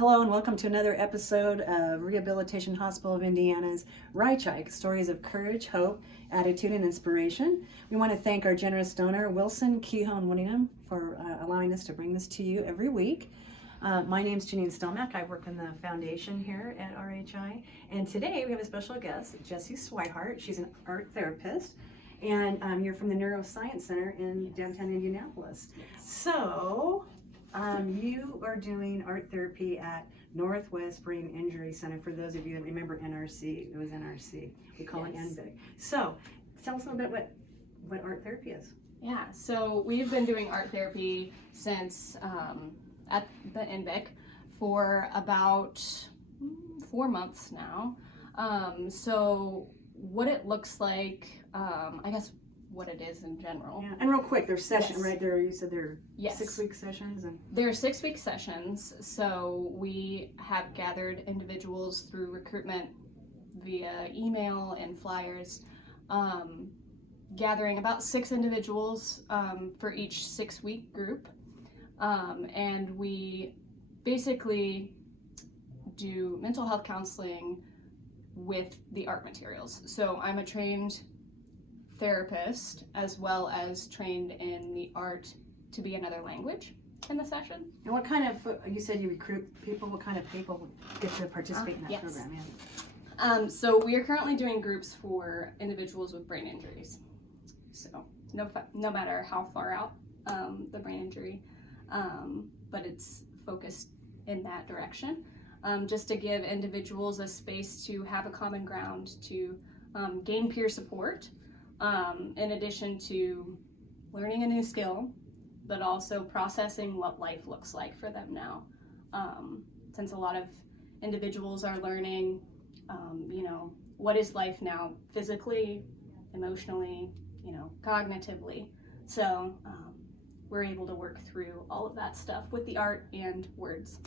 Hello and welcome to another episode of Rehabilitation Hospital of Indiana's RHI, Stories of Courage, Hope, Attitude, and Inspiration. We want to thank our generous donor, Wilson Kehoe Winningham, for allowing us to bring this to you every week. My name is Janine Stelmack. I work in the foundation here at RHI. And today we have a special guest, Jessie Swihart. She's an art therapist. And you're from the Neuroscience Center in downtown Indianapolis. So you are doing art therapy at Northwest Brain Injury Center. For those of you that remember NRC, it was NRC. We call it NBIC. So tell us a little bit what art therapy is. Yeah, so we've been doing art therapy since at the NBIC for about 4 months now. So what it looks like, I guess what it is in general. Yeah. And real quick, there's sessions, Yes. right? There, you said they're Yes. 6-week sessions. And They're 6-week sessions, so we have gathered individuals through recruitment via email and flyers, gathering about 6 individuals for each 6-week group. And we basically do mental health counseling with the art materials. So I'm a trained therapist as well as trained in the art to be another language in the session. and what kind of, you said you recruit people, what kind of people get to participate in that Yes. program? Yeah. So we are currently doing groups for individuals with brain injuries. So no matter how far out the brain injury, but it's focused in that direction, just to give individuals a space to have a common ground, to gain peer support, in addition to learning a new skill, but also processing what life looks like for them now. Since a lot of individuals are learning, what is life now physically, emotionally, cognitively. So we're able to work through all of that stuff with the art and words.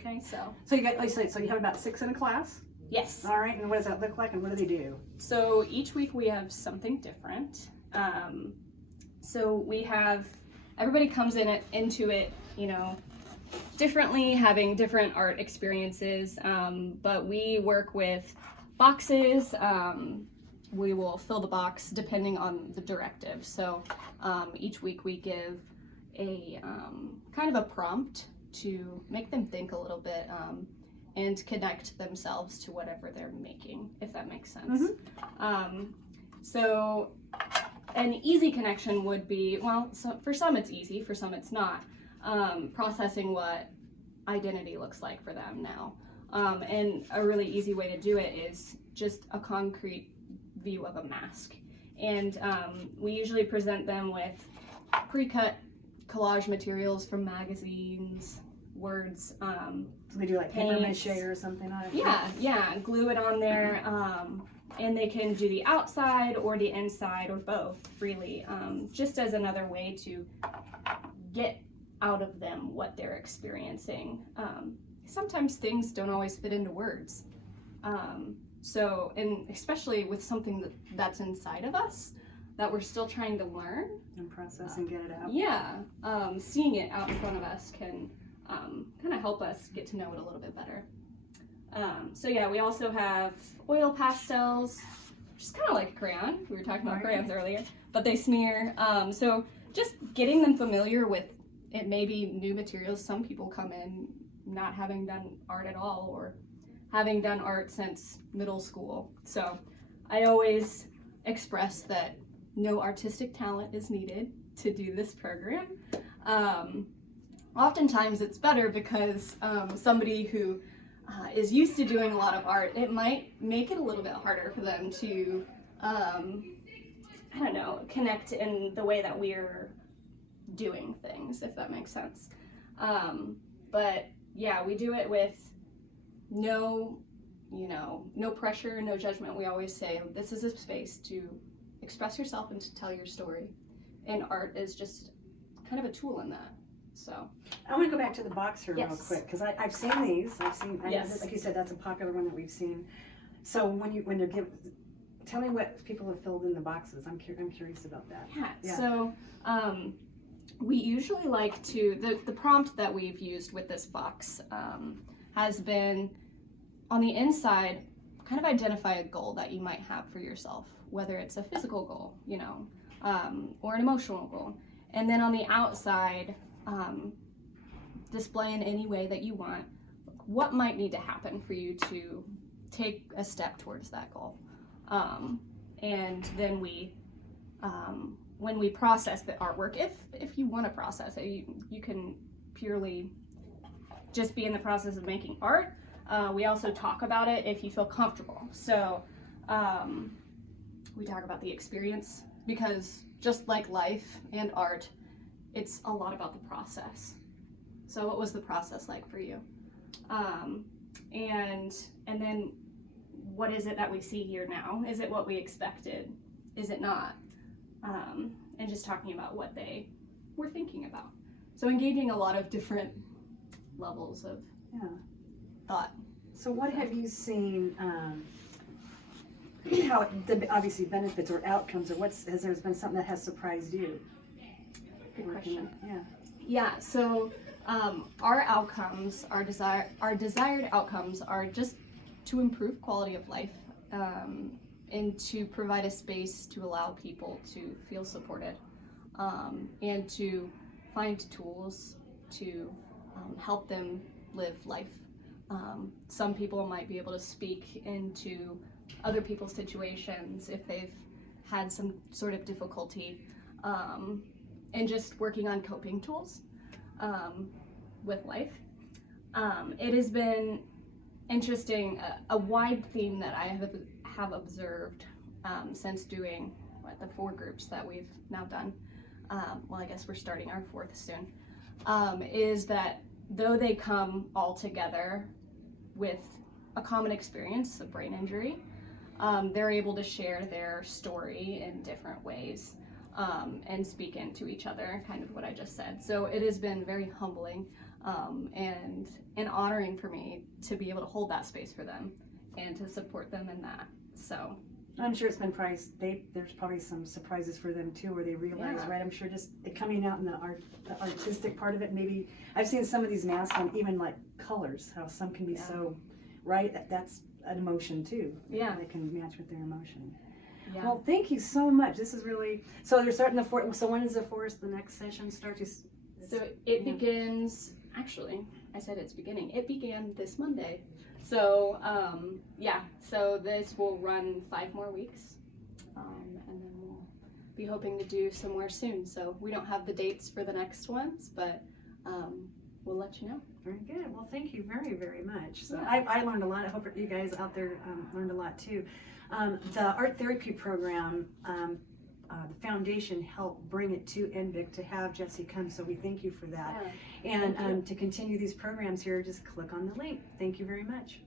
Okay. So So you have about 6 in a class? yes. All right. And what does that look like and what do they do? So each week we have something different. So we have, everybody comes into it, differently, having different art experiences, but we work with boxes. We will fill the box depending on the directive. So each week we give a kind of a prompt to make them think a little bit and connect themselves to whatever they're making, if that makes sense. So an easy connection would be, for some it's easy, for some it's not, processing what identity looks like for them now. And a really easy way to do it is just a concrete view of a mask. And we usually present them with pre-cut collage materials from magazines, words. So they do like paper paints. mache or something on it? Yeah, glue it on there. And they can do the outside or the inside or both, really, just as another way to get out of them what they're experiencing. Sometimes things don't always fit into words. So, and especially with something that's inside of us that we're still trying to learn. And process and get it out. Yeah, seeing it out in front of us can kind of help us get to know it a little bit better. So yeah, we also have oil pastels, which is kind of like a crayon. We were talking about crayons earlier, but they smear. So just getting them familiar with it, maybe new materials. Some people come in not having done art at all or having done art since middle school. So I always express that no artistic talent is needed to do this program. Oftentimes it's better because somebody who is used to doing a lot of art, it might make it a little bit harder for them to, connect in the way that we're doing things, if that makes sense. But yeah, we do it with no pressure, no judgment. We always say this is a space to express yourself and to tell your story. And art is just kind of a tool in that. So I want to go back to the box here real Yes. quick because I've seen these. Yes. Like you said, that's a popular one that we've seen. So when they're given, tell me what people have filled in the boxes. I'm curious about that. yeah. So we usually like to, the prompt that we've used with this box has been on the inside, kind of identify a goal that you might have for yourself, whether it's a physical goal, or an emotional goal. And then on the outside, display in any way that you want what might need to happen for you to take a step towards that goal. And then when we process the artwork, if you want to process it, you can purely just be in the process of making art. We also talk about it if you feel comfortable. So we talk about the experience, because just like life and art, it's a lot about the process. So what was the process like for you? And then what is it that we see here now? Is it what we expected? Is it not? And just talking about what they were thinking about. So engaging a lot of different levels of thought. So what have you seen, how the obviously benefits or outcomes, or has there been something that has surprised you? Good question. Yeah. Yeah, so our outcomes, our desired outcomes are just to improve quality of life, and to provide a space to allow people to feel supported, and to find tools to help them live life. Some people might be able to speak into other people's situations if they've had some sort of difficulty, and just working on coping tools with life. It has been interesting, a wide theme that I have observed since doing the 4 groups that we've now done. Well, I guess we're starting our 4th soon. Is that though they come all together with a common experience, a brain injury, they're able to share their story in different ways, and speak into each other, kind of what I just said. So it has been very humbling and honoring for me to be able to hold that space for them and to support them in that. So I'm sure it's been there's probably some surprises for them too, where they realize, right? I'm sure just coming out in the artistic part of it. Maybe I've seen some of these masks on even like colors, how some can be so, right? That's an emotion too. Yeah. They can match with their emotion. Yeah. Well, thank you so much. This is really, so they're starting the 4th. So when is the next session start? So it begins, actually, I said it's beginning. It began this Monday. So, so this will run 5 more weeks, and then we'll be hoping to do some more soon. So we don't have the dates for the next ones, but we'll let you know. Very good. Well, thank you very, very much. So I learned a lot. I hope you guys out there learned a lot too. The art therapy program, the foundation helped bring it to NVIC to have Jessie come, so we thank you for that. And to continue these programs here, just click on the link. Thank you very much.